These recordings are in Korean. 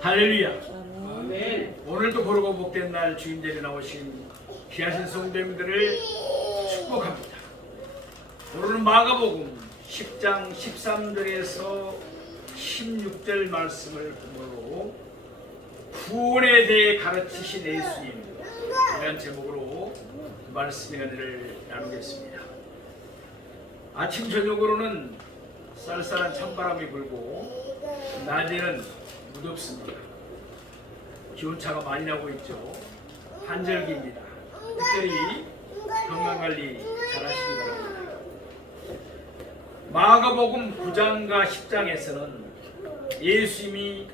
할렐루야. 아멘. 오늘도 고르고 복된 날 주인들이 나오신 귀하신 성도님들을 축복합니다. 오늘은 마가복음 10장 13절에서 16절 말씀을 본으로 구원에 대해 가르치신 예수님 이라는 제목으로 말씀의 은혜를 나누겠습니다. 아침 저녁으로는 쌀쌀한 찬바람이 불고 낮에는 무덥습니다. 기온차가 많이 나고 있죠. 한절기입니다. 특별히 건강관리 잘 하시기 바랍니다. 마가복음 9장과 10장에서는 예수님이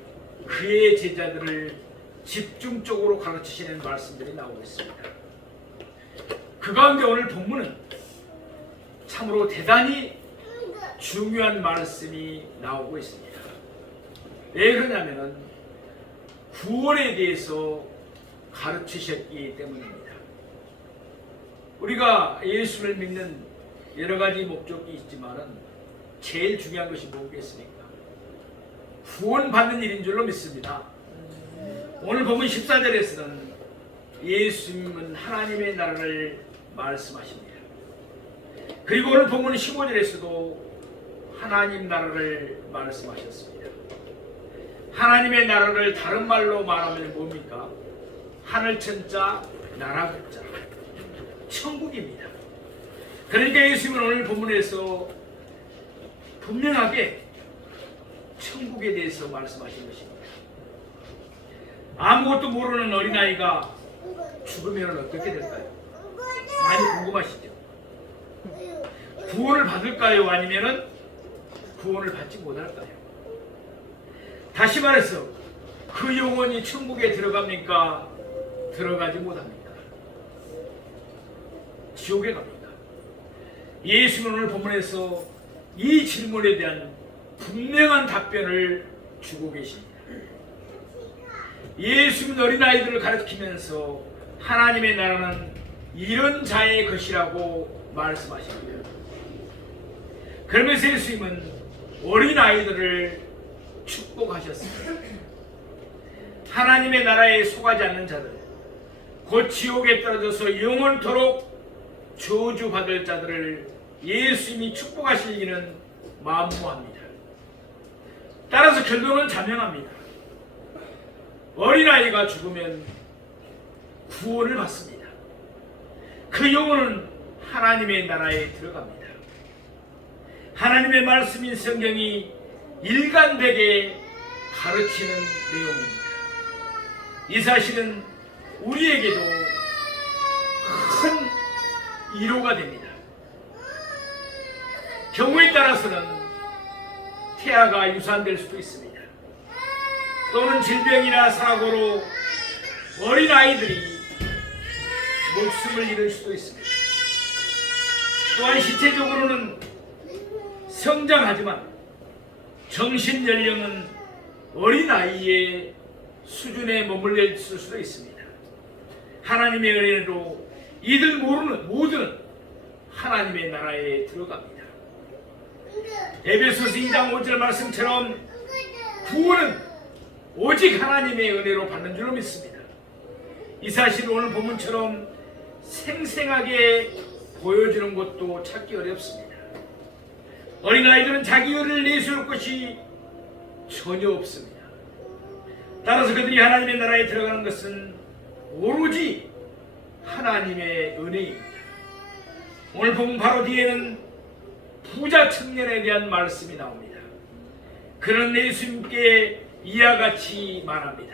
그의 제자들을 집중적으로 가르치시는 말씀들이 나오고 있습니다. 그 가운데 오늘 본문은 참으로 대단히 중요한 말씀이 나오고 있습니다. 왜 그러냐면은 구원에 대해서 가르치셨기 때문입니다. 우리가 예수를 믿는 여러 가지 목적이 있지만은 제일 중요한 것이 뭐겠습니까? 구원받는 일인 줄로 믿습니다. 오늘 보면 14절에서는 예수님은 하나님의 나라를 말씀하십니다. 그리고 오늘 본문 15절에서도 하나님 나라를 말씀하셨습니다. 하나님의 나라를 다른 말로 말하면 뭡니까? 하늘천자, 나라국자, 천국입니다. 그러니까 예수님은 오늘 본문에서 분명하게 천국에 대해서 말씀하신 것입니다. 아무것도 모르는 어린아이가 죽으면 어떻게 될까요? 많이 궁금하시죠? 구원을 받을까요? 아니면 구원을 받지 못할까요? 다시 말해서 그 영혼이 천국에 들어갑니까? 들어가지 못합니까? 지옥에 갑니다. 예수는 오늘 본문에서 이 질문에 대한 분명한 답변을 주고 계십니다. 예수는 어린아이들을 가르치면서 하나님의 나라는 이런 자의 것이라고 말씀하십니다. 그러면서 예수님은 어린아이들을 축복하셨습니다. 하나님의 나라에 속하지 않는 자들, 곧 지옥에 떨어져서 영원토록 저주받을 자들을 예수님이 축복하시기는 만무합니다. 따라서 결론은 자명합니다. 어린아이가 죽으면 구원을 받습니다. 그 영혼은 하나님의 나라에 들어갑니다. 하나님의 말씀인 성경이 일관되게 가르치는 내용입니다. 이 사실은 우리에게도 큰 위로가 됩니다. 경우에 따라서는 태아가 유산될 수도 있습니다. 또는 질병이나 사고로 어린아이들이 목숨을 잃을 수도 있습니다. 또한 신체적으로는 성장하지만 정신 연령은 어린아이의 수준에 머물러 있을 수도 있습니다. 하나님의 은혜로 이들 모두는 하나님의 나라에 들어갑니다. 에베소서 2장 5절 말씀처럼 구원은 오직 하나님의 은혜로 받는 줄로 믿습니다. 이 사실을 오늘 본문처럼 생생하게 보여주는 것도 찾기 어렵습니다. 어린아이들은 자기 의를 내세울 것이 전혀 없습니다. 따라서 그들이 하나님의 나라에 들어가는 것은 오로지 하나님의 은혜입니다. 오늘 보면 바로 뒤에는 부자 청년에 대한 말씀이 나옵니다. 그는 예수님께 이와 같이 말합니다.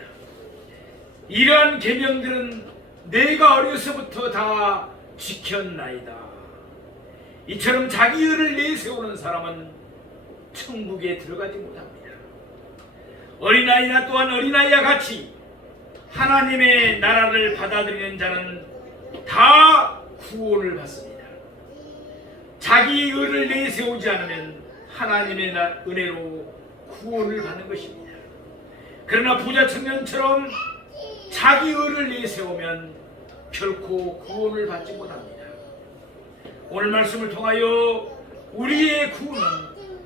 이러한 계명들은 내가 어려서부터 다 지켰나이다. 이처럼 자기 의를 내세우는 사람은 천국에 들어가지 못합니다. 어린아이나 또한 어린아이와 같이 하나님의 나라를 받아들이는 자는 다 구원을 받습니다. 자기 의를 내세우지 않으면 하나님의 은혜로 구원을 받는 것입니다. 그러나 부자 청년처럼 자기 의를 내세우면 결코 구원을 받지 못합니다. 오늘 말씀을 통하여 우리의 구원은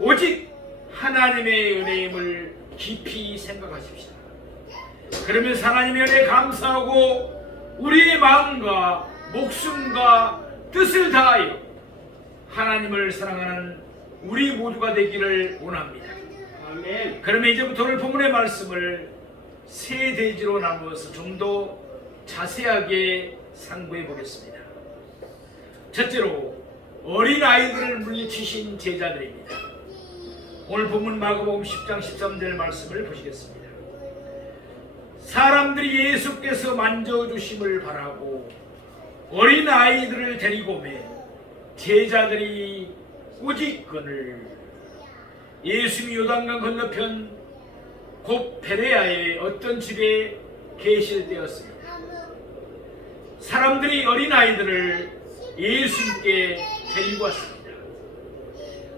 오직 하나님의 은혜임을 깊이 생각하십시다. 그러면서 하나님의 은혜에 감사하고 우리의 마음과 목숨과 뜻을 다하여 하나님을 사랑하는 우리 모두가 되기를 원합니다. 아멘. 그러면 이제부터 오늘 본문의 말씀을 세 대지로 나누어서 좀 더 자세하게 상고해 보겠습니다. 첫째로 어린아이들을 물리치신 제자들입니다. 오늘 본문 마가복음 10장 13절 말씀을 보시겠습니다. 사람들이 예수께서 만져주심을 바라고 어린아이들을 데리고 오매 제자들이 꾸짖거늘 예수님이 요단강 건너편 곧 베레아의 어떤 집에 계실 때였습니다. 사람들이 어린아이들을 예수님께 데리고 왔습니다.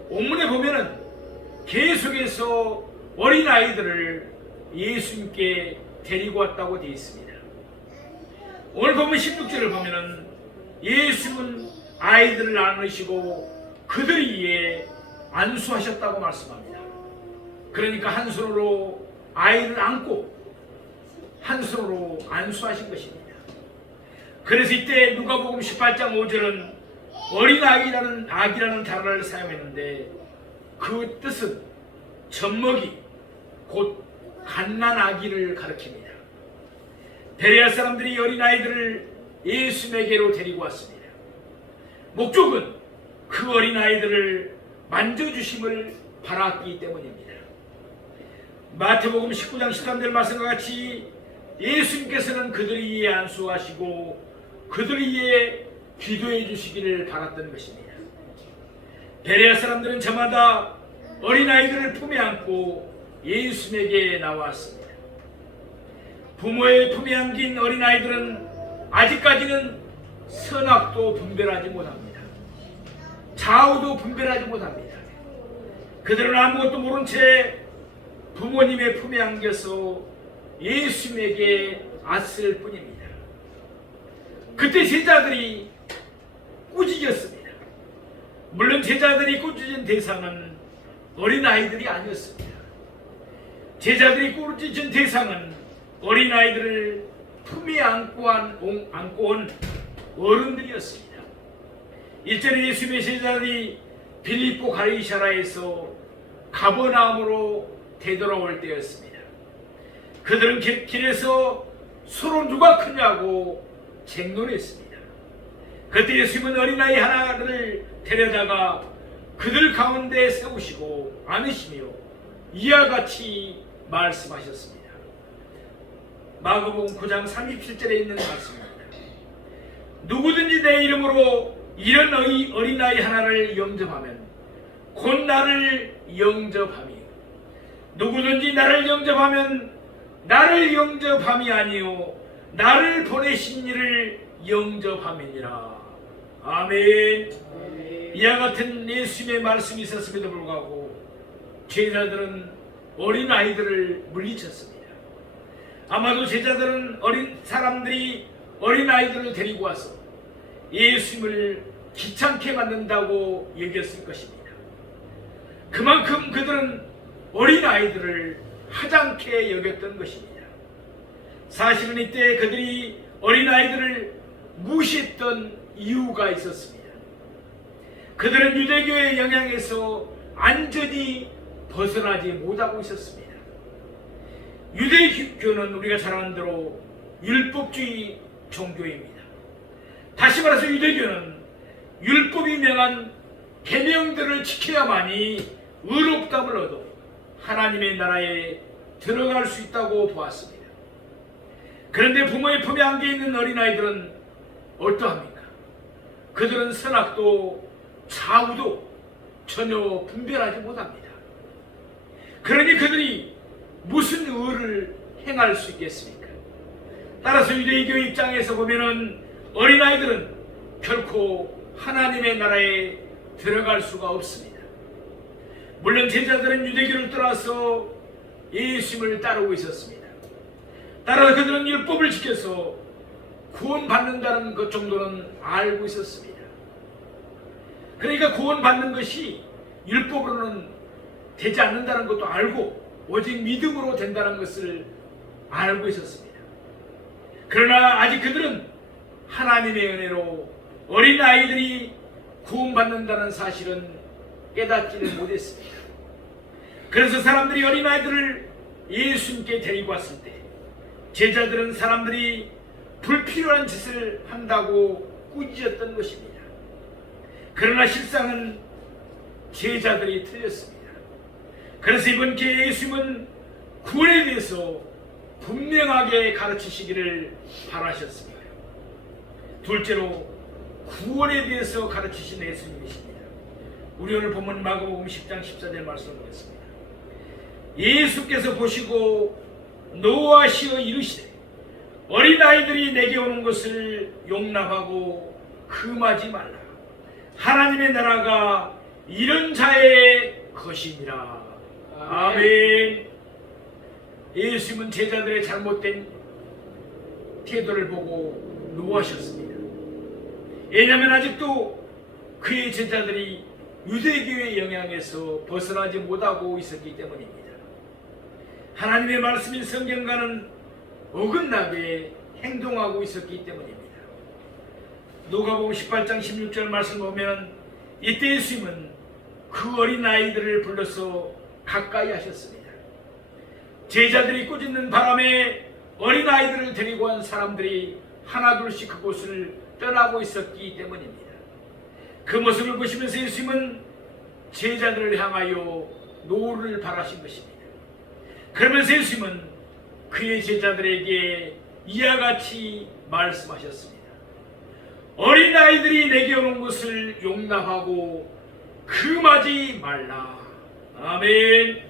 본문에 보면은 계속해서 어린아이들을 예수님께 데리고 왔다고 되어 있습니다. 오늘 보면 16절을 보면은 예수님은 아이들을 안으시고 그들 위에 안수하셨다고 말씀합니다. 그러니까 한 손으로 아이를 안고 한 손으로 안수하신 것입니다. 그래서 이때 누가복음 18장 5절은 어린아기라는 단어를 사용했는데 그 뜻은 젖먹이 곧 갓난아기를 가리킵니다. 베레아 사람들이 어린아이들을 예수님에게로 데리고 왔습니다. 목적은 그 어린아이들을 만져주심을 바랐기 때문입니다. 마태복음 19장 13절 말씀과 같이 예수님께서는 그들 위에 안수하시고 그들 위에 기도해 주시기를 바랐던 것입니다. 베레아 사람들은 저마다 어린아이들을 품에 안고 예수님에게 나왔습니다. 부모의 품에 안긴 어린아이들은 아직까지는 선악도 분별하지 못합니다. 좌우도 분별하지 못합니다. 그들은 아무것도 모른 채 부모님의 품에 안겨서 예수님에게 왔을 뿐입니다. 그때 제자들이 꾸짖었습니다. 물론 제자들이 꾸짖은 대상은 어린아이들이 아니었습니다. 제자들이 꾸짖은 대상은 어린아이들을 품에 안고 온 어른들이었습니다. 1절에 예수님의 제자들이 빌립보 가이사라에서 가버나움으로 되돌아올 때였습니다. 그들은 길에서 서로 누가 크냐고 쟁론했습니다. 그때 예수님은 어린아이 하나를 데려다가 그들 가운데 세우시고 안으시며 이와 같이 말씀하셨습니다. 마가복음 9장 37절에 있는 말씀입니다. 누구든지 내 이름으로 이런 어린아이 하나를 영접하면 곧 나를 영접하며 누구든지 나를 영접하면 나를 영접함이 아니요 나를 보내신 이를 영접함이니라. 아멘. 이와 같은 예수님의 말씀이 있었음에도 불구하고 제자들은 어린아이들을 물리쳤습니다. 아마도 제자들은 어린 사람들이 어린아이들을 데리고 와서 예수님을 귀찮게 만든다고 여겼을 것입니다. 그만큼 그들은 어린아이들을 하찮게 여겼던 것입니다. 사실은 이때 그들이 어린아이들을 무시했던 이유가 있었습니다. 그들은 유대교의 영향에서 완전히 벗어나지 못하고 있었습니다. 유대교는 우리가 잘 아는 대로 율법주의 종교입니다. 다시 말해서 유대교는 율법이 명한 계명들을 지켜야만이 의롭다함을 얻어 하나님의 나라에 들어갈 수 있다고 보았습니다. 그런데 부모의 품에 안겨 있는 어린아이들은 어떠합니까? 그들은 선악도 좌우도 전혀 분별하지 못합니다. 그러니 그들이 무슨 의를 행할 수 있겠습니까? 따라서 유대교 입장에서 보면은 어린아이들은 결코 하나님의 나라에 들어갈 수가 없습니다. 물론 제자들은 유대교를 떠나서 예수님을 따르고 있었습니다. 따라서 그들은 율법을 지켜서 구원받는다는 것 정도는 알고 있었습니다. 그러니까 구원받는 것이 율법으로는 되지 않는다는 것도 알고 오직 믿음으로 된다는 것을 알고 있었습니다. 그러나 아직 그들은 하나님의 은혜로 어린 아이들이 구원받는다는 사실은 깨닫지를 못했습니다. 그래서 사람들이 어린 아이들을 예수님께 데리고 왔을 때 제자들은 사람들이 불필요한 짓을 한다고 꾸짖었던 것입니다. 그러나 실상은 제자들이 틀렸습니다. 그래서 이번 기회에 예수님은 구원에 대해서 분명하게 가르치시기를 바라셨습니다. 둘째로 구원에 대해서 가르치신 예수님이십니다. 우리 오늘 본문 마가복음 10장 14절 말씀을 보겠습니다. 예수께서 보시고 노하시어 이르시되 어린아이들이 내게 오는 것을 용납하고 금하지 말라. 하나님의 나라가 이런 자의 것이니라. 아멘. 예수님은 제자들의 잘못된 태도를 보고 노하셨습니다. 왜냐하면 아직도 그의 제자들이 유대교의 영향에서 벗어나지 못하고 있었기 때문입니다. 하나님의 말씀인 성경과는 어긋나게 행동하고 있었기 때문입니다. 누가복음 18장 16절 말씀 보면 이때 예수님은 그 어린 아이들을 불러서 가까이 하셨습니다. 제자들이 꾸짖는 바람에 어린 아이들을 데리고 온 사람들이 하나둘씩 그곳을 떠나고 있었기 때문입니다. 그 모습을 보시면서 예수님은 제자들을 향하여 노를 바라신 것입니다. 그러면서 예수님은 그의 제자들에게 이와 같이 말씀하셨습니다. 어린아이들이 내게 오는 것을 용납하고 금하지 말라. 아멘.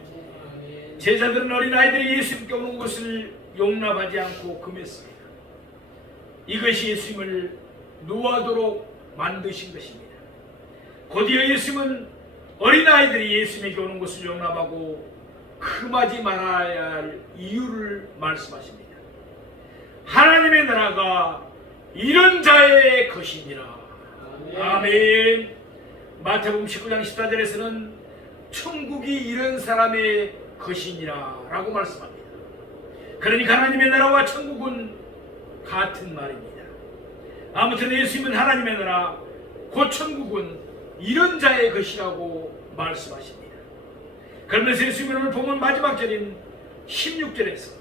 제자들은 어린아이들이 예수님께 오는 것을 용납하지 않고 금했습니다. 이것이 예수님을 노하도록 만드신 것입니다. 곧이어 예수님은 어린아이들이 예수님에게 오는 것을 용납하고 금하지 말아야 할 이유를 말씀하십니다. 하나님의 나라가 이런 자의 것이니라. 아멘. 마태복음 19장 14절에서는 천국이 이런 사람의 것이니라 라고 말씀합니다. 그러니까 하나님의 나라와 천국은 같은 말입니다. 아무튼 예수님은 하나님의 나라 곧 천국은 이런 자의 것이라고 말씀하십니다. 그러면서 예수님은 오늘 보면 마지막 절인 16절에서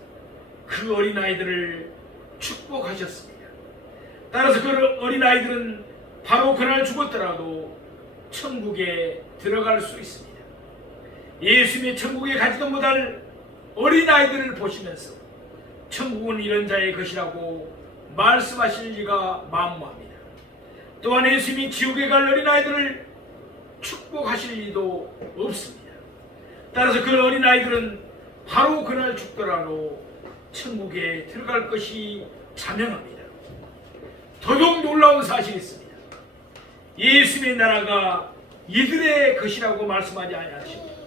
그 어린아이들을 축복하셨습니다. 따라서 그 어린아이들은 바로 그날 죽었더라도 천국에 들어갈 수 있습니다. 예수님이 천국에 가지도 못할 어린아이들을 보시면서 천국은 이런 자의 것이라고 말씀하실 리가 만무합니다. 또한 예수님이 지옥에 갈 어린아이들을 축복하실 리도 없습니다. 따라서 그 어린아이들은 바로 그날 죽더라도 천국에 들어갈 것이 자명합니다. 더더욱 놀라운 사실이 있습니다. 예수님의 나라가 이들의 것이라고 말씀하지 아니하시고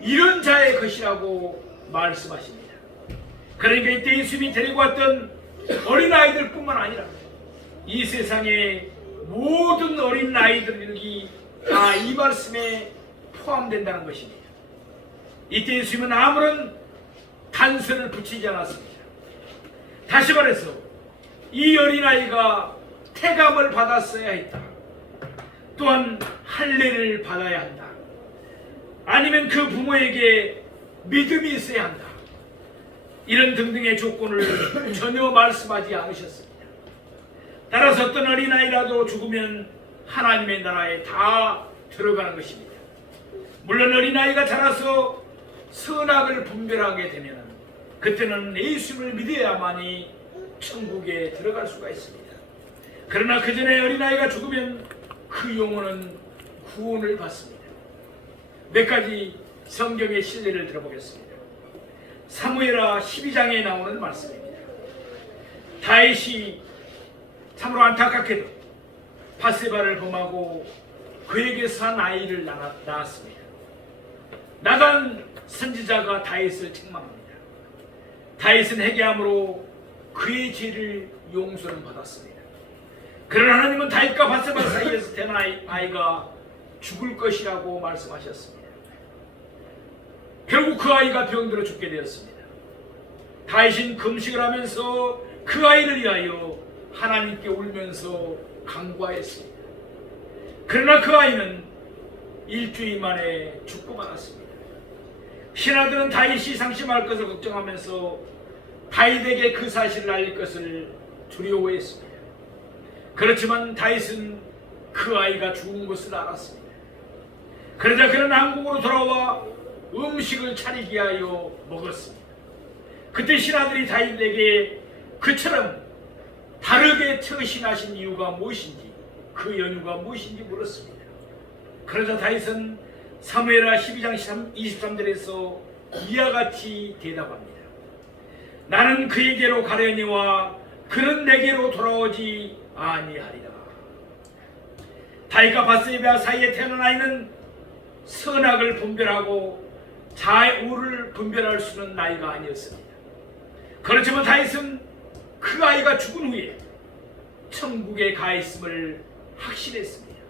이런 자의 것이라고 말씀하십니다. 그러니까 이때 예수님이 데리고 왔던 어린아이들 뿐만 아니라 이 세상의 모든 어린아이들이 다 이 말씀에 포함된다는 것입니다. 이때 예수님은 아무런 단서를 붙이지 않았습니다. 다시 말해서 이 어린아이가 태감을 받았어야 했다. 또한 할례를 받아야 한다. 아니면 그 부모에게 믿음이 있어야 한다. 이런 등등의 조건을 전혀 말씀하지 않으셨습니다. 따라서 어떤 어린아이라도 죽으면 하나님의 나라에 다 들어가는 것입니다. 물론 어린아이가 자라서 선악을 분별하게 되면 그때는 예수님을 믿어야만이 천국에 들어갈 수가 있습니다. 그러나 그 전에 어린아이가 죽으면 그 영혼은 구원을 받습니다. 몇 가지 성경의 실례를 들어보겠습니다. 사무엘하 12장에 나오는 말씀입니다. 다윗이 참으로 안타깝게도 바세바를 범하고 그에게서 한 아이를 낳았습니다. 나단 선지자가 다윗을 책망합니다. 다윗은 회개함으로 그의 죄를 용서를 받았습니다. 그러나 하나님은 다윗과 바세바 사이에서 태어난 아이가 죽을 것이라고 말씀하셨습니다. 결국 그 아이가 병들어 죽게 되었습니다. 다윗은 금식을 하면서 그 아이를 위하여 하나님께 울면서 간구하였습니다. 그러나 그 아이는 일주일 만에 죽고 말았습니다. 신하들은 다윗이 상심할 것을 걱정하면서 다윗에게 그 사실을 알릴 것을 두려워했습니다. 그렇지만 다윗은 그 아이가 죽은 것을 알았습니다. 그러자 그는 한국으로 돌아와 음식을 차리게 하여 먹었습니다. 그때 신하들이 다윗에게 그처럼 다르게 처신하신 이유가 무엇인지, 그 연유가 무엇인지 물었습니다. 그러자 다윗은 사무엘하 12장 23절에서 이와 같이 대답합니다. 나는 그에게로 가려니와 그는 내게로 돌아오지 아니하리라. 다윗과 밧세바 사이에 태어난 아이는 선악을 분별하고 좌우를 분별할 수 있는 나이가 아니었습니다. 그렇지만 다윗은 그 아이가 죽은 후에 천국에 가 있음을 확신했습니다.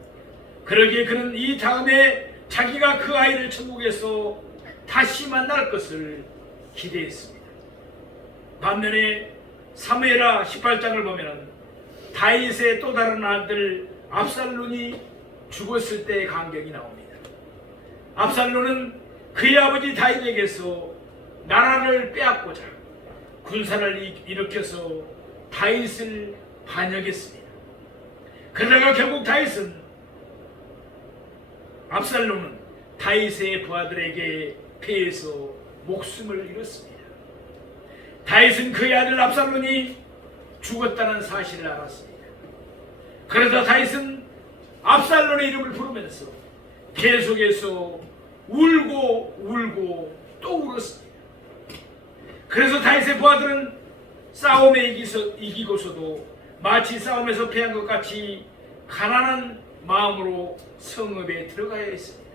그러기에 그는 이 다음에 자기가 그 아이를 천국에서 다시 만날 것을 기대했습니다. 반면에 사무엘하 18장을 보면 다윗의 또 다른 아들 압살론이 죽었을 때의 간격이 나옵니다. 압살론은 그의 아버지 다윗에게서 나라를 빼앗고자 군사를 일으켜서 다윗을 반역했습니다. 그러다가 결국 압살론은 다윗의 부하들에게 패해서 목숨을 잃었습니다. 다윗은 그의 아들 압살론이 죽었다는 사실을 알았습니다. 그러자 다윗은 압살론의 이름을 부르면서 계속해서 울고 또 울었습니다. 그래서 다윗의 부하들은 싸움에 이기고서도 마치 싸움에서 패한 것 같이 가난한 마음으로 성읍에 들어가야 했습니다.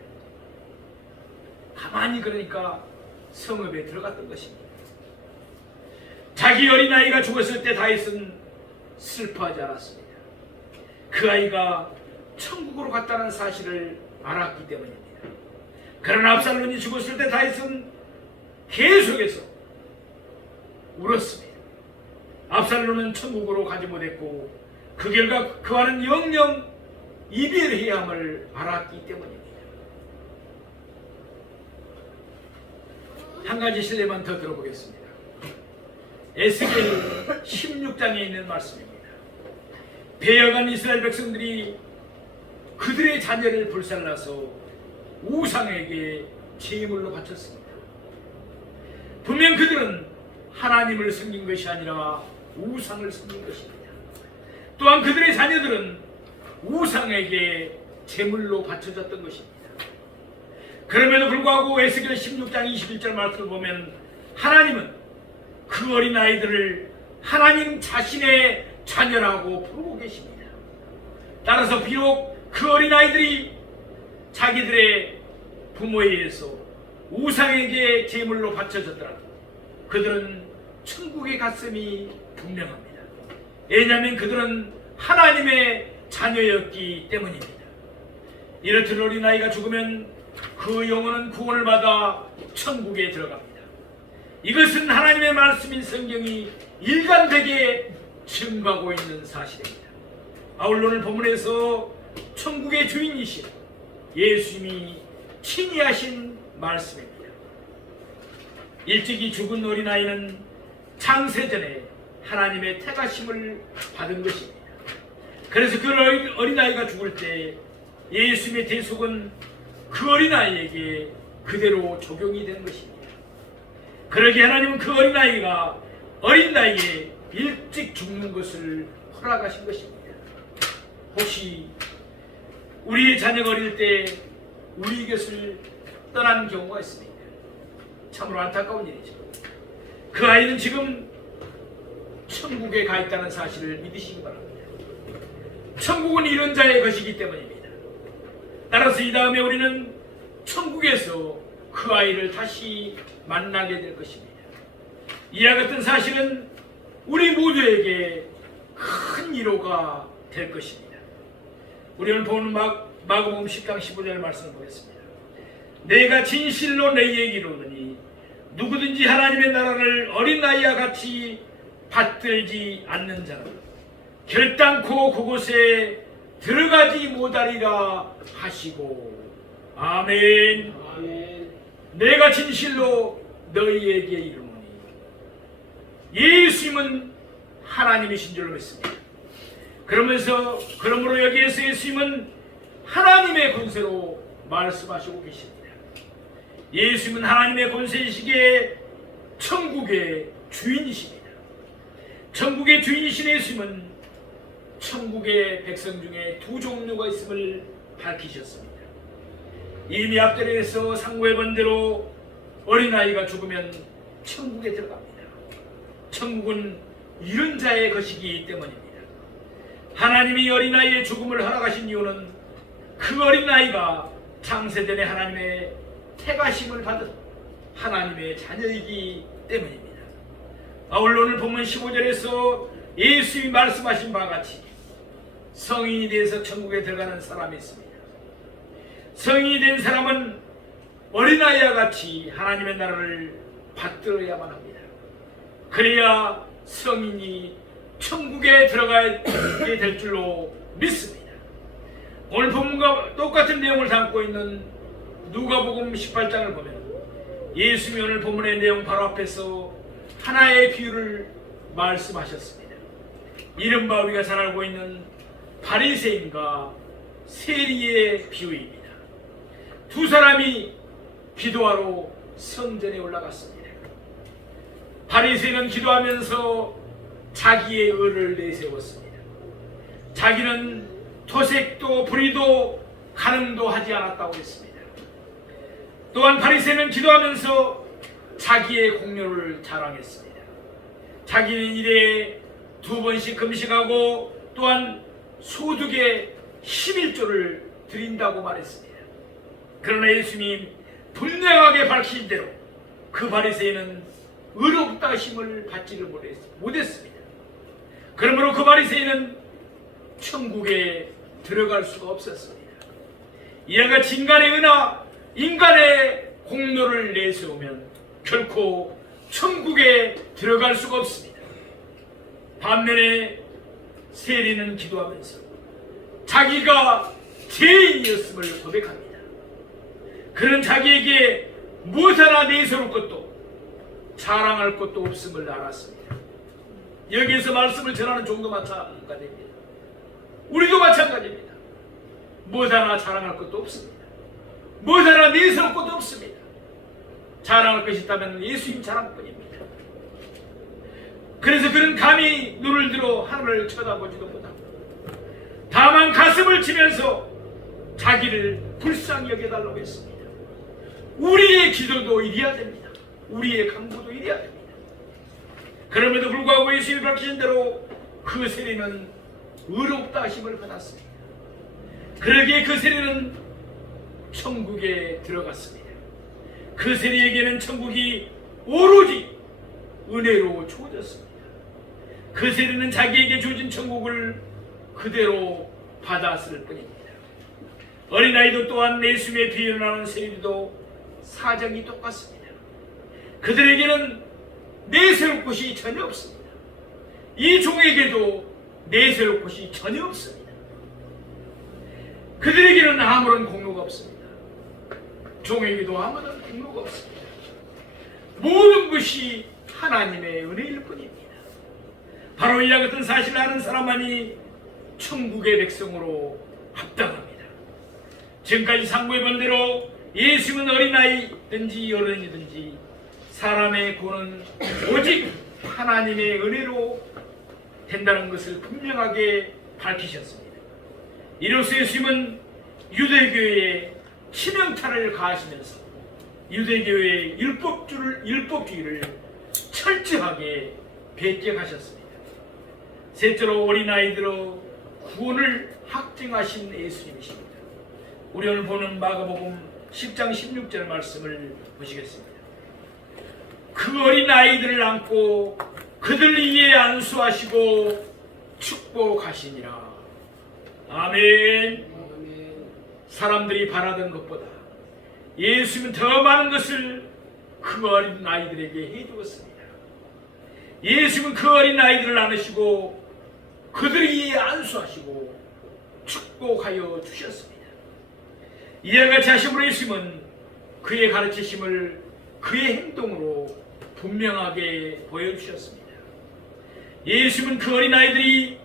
가만히 그러니까 성읍에 들어갔던 것입니다. 자기 어린아이가 죽었을 때 다윗은 슬퍼하지 않았습니다. 그 아이가 천국으로 갔다는 사실을 알았기 때문입니다. 그러나 압살론이 죽었을 때 다윗은 계속해서 울었습니다. 압살론은 천국으로 가지 못했고 그 결과 그와는 영영 이별해야 함을 알았기 때문입니다. 한 가지 실례만 더 들어보겠습니다. 에스겔 16장에 있는 말씀입니다. 배역한 이스라엘 백성들이 그들의 자녀를 불살라서 우상에게 제물로 바쳤습니다. 분명 그들은 하나님을 섬긴 것이 아니라 우상을 섬긴 것입니다. 또한 그들의 자녀들은 우상에게 제물로 바쳐졌던 것입니다. 그럼에도 불구하고 에스겔 16장 21절 말씀을 보면 하나님은 그 어린아이들을 하나님 자신의 자녀라고 부르고 계십니다. 따라서 비록 그 어린아이들이 자기들의 부모에 의해서 우상에게 제물로 바쳐졌더라도 그들은 천국에 갔음이 분명합니다. 왜냐하면 그들은 하나님의 자녀였기 때문입니다. 이렇듯 어린아이가 죽으면 그 영혼은 구원을 받아 천국에 들어갑니다. 이것은 하나님의 말씀인 성경이 일관되게 증거하고 있는 사실입니다. 오늘 본문에서 천국의 주인이신 예수님이 친히 하신 말씀입니다. 일찍이 죽은 어린아이는 창세전에 하나님의 택하심을 받은 것입니다. 그래서 그 어린아이가 죽을 때 예수님의 대속은 그 어린아이에게 그대로 적용이 된 것입니다. 그러기에 하나님은 그 어린 나이에 일찍 죽는 것을 허락하신 것입니다. 혹시 우리의 자녀가 어릴 때 우리 곁을 떠난 경우가 있습니다. 참으로 안타까운 일이죠. 그 아이는 지금 천국에 가 있다는 사실을 믿으시기 바랍니다. 천국은 이런 자의 것이기 때문입니다. 따라서 이 다음에 우리는 천국에서 그 아이를 다시 만나게 될 것입니다. 이와 같은 사실은 우리 모두에게 큰 위로가 될 것입니다. 우리 오늘 보는 마가복음 10장 15절 말씀을 보겠습니다. 내가 진실로 너희에게 이르노니 누구든지 하나님의 나라를 어린 나이와 같이 받들지 않는 자는 결단코 그곳에 들어가지 못하리라 하시고. 아멘. 아멘. 내가 진실로 너희에게 이르노니 예수님은 하나님이신 줄로 믿습니다. 그러므로 여기에서 예수님은 하나님의 권세로 말씀하시고 계십니다. 예수님은 하나님의 권세이시기에 천국의 주인이십니다. 천국의 주인이신 예수님은 천국의 백성 중에 두 종류가 있음을 밝히셨습니다. 이미 앞전에서 상고해 본 대로 어린아이가 죽으면 천국에 들어갑니다. 천국은 이런 자의 것이기 때문입니다. 하나님이 어린아이의 죽음을 허락하신 이유는 그 어린아이가 창세전에 하나님의 택하심을 받은 하나님의 자녀이기 때문입니다. 아울러 오늘 본문 15절에서 예수님이 말씀하신 바와 같이 성인이 돼서 천국에 들어가는 사람이 있습니다. 성인이 된 사람은 어린아이와 같이 하나님의 나라를 받들어야만 합니다. 그래야 성인이 천국에 들어가게 될 줄로 믿습니다. 오늘 본문과 똑같은 내용을 담고 있는 누가복음 18장을 보면 예수님이 오늘 본문의 내용 바로 앞에서 하나의 비유를 말씀하셨습니다. 이른바 우리가 잘 알고 있는 바리새인과 세리의 비유입니다. 두 사람이 기도하러 성전에 올라갔습니다. 바리새인은 기도하면서 자기의 의를 내세웠습니다. 자기는 토색도 불의도 간음도 하지 않았다고 했습니다. 또한 바리새인은 기도하면서 자기의 공로를 자랑했습니다. 자기는 일에 2번씩 금식하고 또한 소득의 11조를 드린다고 말했습니다. 그러나 예수님 분명하게 밝힌 대로 그 바리새인은 의롭다 하심을 받지를 못했습니다. 그러므로 그 바리새인은 천국에 들어갈 수가 없었습니다. 이와 같이 인간의 은하, 인간의 공로를 내세우면 결코 천국에 들어갈 수가 없습니다. 반면에 세리는 기도하면서 자기가 죄인이었음을 고백합니다. 그는 자기에게 무엇 하나 내세울 것도 자랑할 것도 없음을 알았습니다. 여기에서 말씀을 전하는 종도 마찬가지입니다. 우리도 마찬가지입니다. 무엇 하나 자랑할 것도 없습니다. 무엇 하나 내세울 것도 없습니다. 자랑할 것이 있다면 예수님 자랑뿐입니다. 그래서 그는 감히 눈을 들어 하늘을 쳐다보지도 못합니다. 다만 가슴을 치면서 자기를 불쌍히 여겨달라고 했습니다. 우리의 기도도 이래야 됩니다. 우리의 간구도 이래야 됩니다. 그럼에도 불구하고 예수님이 밝히신 대로 그 세리는 의롭다 하심을 받았습니다. 그러기에 그 세리는 천국에 들어갔습니다. 그 세리에게는 천국이 오로지 은혜로 주어졌습니다. 그 세리는 자기에게 주어진 천국을 그대로 받았을 뿐입니다. 어린아이도 또한 예수님의 비유를 하는 세리도 사정이 똑같습니다. 그들에게는 내세울 곳이 전혀 없습니다. 이 종에게도 내세울 곳이 전혀 없습니다. 그들에게는 아무런 공로가 없습니다. 종에게도 아무런 공로가 없습니다. 모든 것이 하나님의 은혜일 뿐입니다. 바로 이와 같은 사실을 아는 사람만이 천국의 백성으로 합당합니다. 지금까지 상고해본 대로 예수님은 어린아이든지 어른이든지 사람의 구원은 오직 하나님의 은혜로 된다는 것을 분명하게 밝히셨습니다. 이로써 예수님은 유대교회에 치명타를 가하시면서 유대교회의 율법주의를 철저하게 배격하셨습니다. 셋째로 어린아이들의 구원을 확증하신 예수님이십니다. 우리 오늘 보는 마가복음 10장 16절 말씀을 보시겠습니다. 그 어린아이들을 안고 그들 위에 안수하시고 축복하시니라. 아멘. 사람들이 바라던 것보다 예수님은 더 많은 것을 그 어린 아이들에게 해주었습니다. 예수님은 그 어린 아이들을 안으시고 그들이 안수하시고 축복하여 주셨습니다. 이와 같이 하심으로 예수님은 그의 가르치심을 그의 행동으로 분명하게 보여주셨습니다. 예수님은 그 어린 아이들이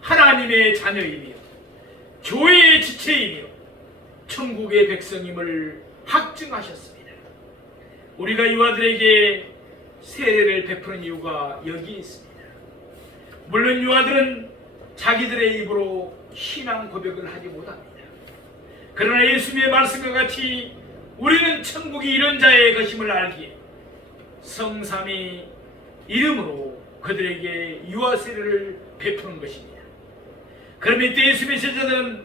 하나님의 자녀이며 교회의 지체이며 천국의 백성임을 확증하셨습니다. 우리가 이 아들에게 세례를 베푸는 이유가 여기에 있습니다. 물론 이 아들은 자기들의 입으로 신앙 고백을 하지 못합니다. 그러나 예수님의 말씀과 같이 우리는 천국이 이런 자의 것임을 알기에 성삼위 이름으로 그들에게 유아 세례를 베푸는 것입니다. 그러면 이때 예수님의 제자들은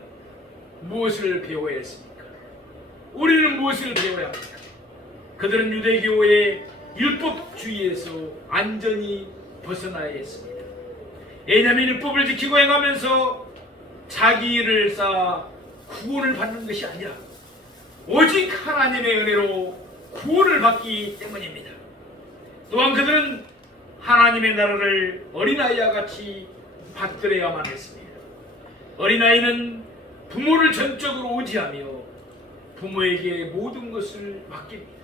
무엇을 배워야 했습니까? 우리는 무엇을 배워야 합니까? 그들은 유대교의 율법주의에서 완전히 벗어나야 했습니다. 왜냐하면 율법을 지키고 행하면서 자기 일을 쌓아 구원을 받는 것이 아니라 오직 하나님의 은혜로 구원을 받기 때문입니다. 또한 그들은 하나님의 나라를 어린아이와 같이 받들어야만 했습니다. 어린아이는 부모를 전적으로 의지하며 부모에게 모든 것을 맡깁니다.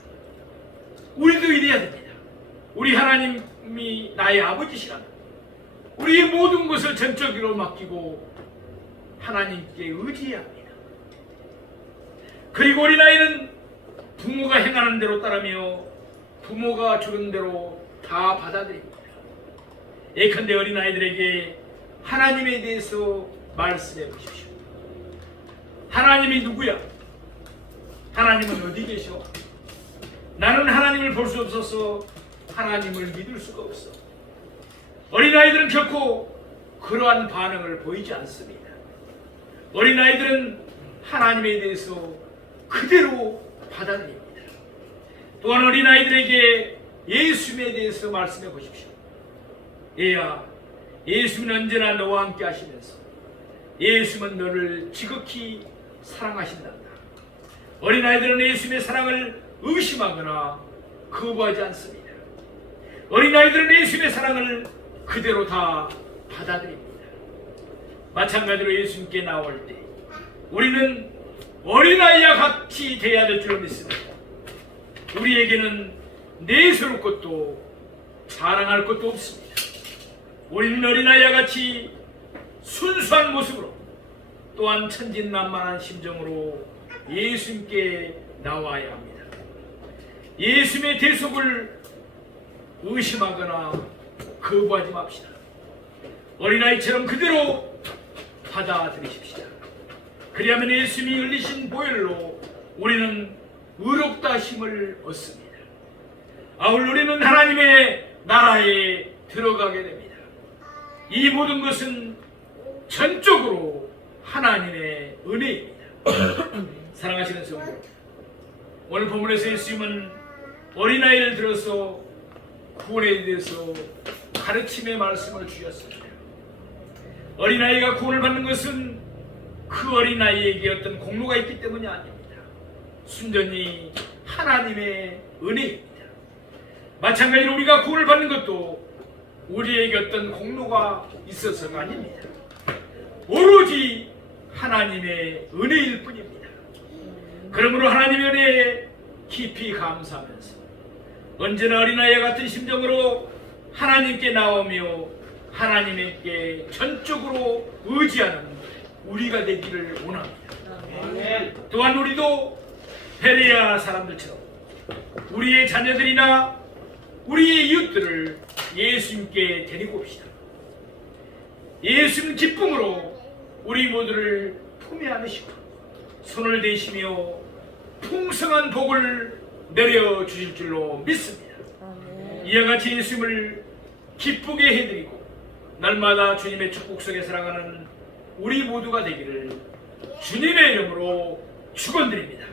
우리도 이래야 됩니다. 우리 하나님이 나의 아버지시라면 우리의 모든 것을 전적으로 맡기고 하나님께 의지해야 합니다. 그리고 어린아이는 부모가 행하는 대로 따르며 부모가 주는 대로 다 받아들입니다. 예컨대 어린아이들에게 하나님에 대해서 말씀해 보십시오. 하나님이 누구야? 하나님은 어디 계셔? 나는 하나님을 볼 수 없어서 하나님을 믿을 수가 없어. 어린아이들은 결코 그러한 반응을 보이지 않습니다. 어린아이들은 하나님에 대해서 그대로 받아들입니다. 또한 어린아이들에게 예수님에 대해서 말씀해 보십시오. 얘야, 예수님은 언제나 너와 함께 하시면서 예수님은 너를 지극히 사랑하신단다. 어린아이들은 예수님의 사랑을 의심하거나 거부하지 않습니다. 어린아이들은 예수님의 사랑을 그대로 다 받아들입니다. 마찬가지로 예수님께 나올 때 우리는 어린아이와 같이 돼야 될 줄 믿습니다. 우리에게는 내세울 것도 자랑할 것도 없습니다. 우리는 어린아이와 같이 순수한 모습으로 또한 천진난만한 심정으로 예수님께 나와야 합니다. 예수님의 대속을 의심하거나 거부하지 맙시다. 어린아이처럼 그대로 받아들이십시다. 그리하면 예수님이 흘리신 보혈로 우리는 의롭다 하심을 얻습니다. 아울 우리는 하나님의 나라에 들어가게 됩니다. 이 모든 것은 전적으로 하나님의 은혜입니다. 사랑하시는 성도, 오늘 본문에서 예수님은 어린아이를 들어서 구원에 대해서 가르침의 말씀을 주셨습니다. 어린아이가 구원을 받는 것은 그 어린아이에게 어떤 공로가 있기 때문이 아닙니다. 순전히 하나님의 은혜입니다. 마찬가지로 우리가 구원을 받는 것도 우리에게 어떤 공로가 있어서가 아닙니다. 오로지 하나님의 은혜일 뿐입니다. 그러므로 하나님의 은혜에 깊이 감사하면서 언제나 어린아이와 같은 심정으로 하나님께 나오며 하나님께 전적으로 의지하는 우리가 되기를 원합니다. 또한 우리도 베레아 사람들처럼 우리의 자녀들이나 우리의 이웃들을 예수님께 데리고 옵시다. 예수님 기쁨으로 우리 모두를 품에 안으시고 손을 대시며 풍성한 복을 내려주실 줄로 믿습니다. 이와 같이 예수님을 기쁘게 해드리고 날마다 주님의 축복 속에 살아가는 우리 모두가 되기를 주님의 이름으로 축원드립니다.